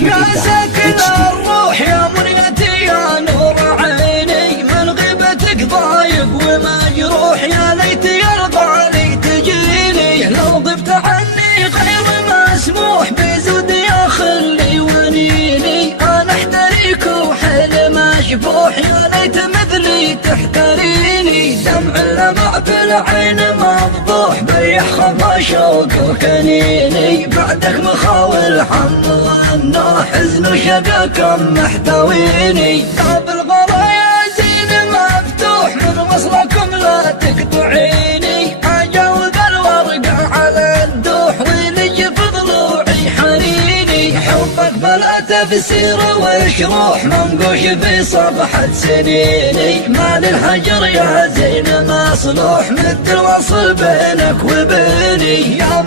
يا ساكن الروح يا منيتي يا نور عيني، من غيبتك ضايق ومجروح، يا ليت يرضى لي تجيني، لو غبت عني غير مسموح بزود يا خلي ونيني، انا احتريك وحل مشبوح، يا ليت مثلي تحتريني، دمع اللمع بالعين مفضوح، بيح خفا شوق وكنيني، بعدك مخاول حم والنوح، حزن وشقاكم محتويني، باب الغرايا زين مفتوح، من وصلكم لا تقطعيني، اجاوب الورقة على الدوح، ولي في ضلوعي حنيني، حبك بلا تفسير وشروح، منقوش في صفحة سنيني، ما للحجر يا زين مصلوح، مد الوصل بينك وبيني، يا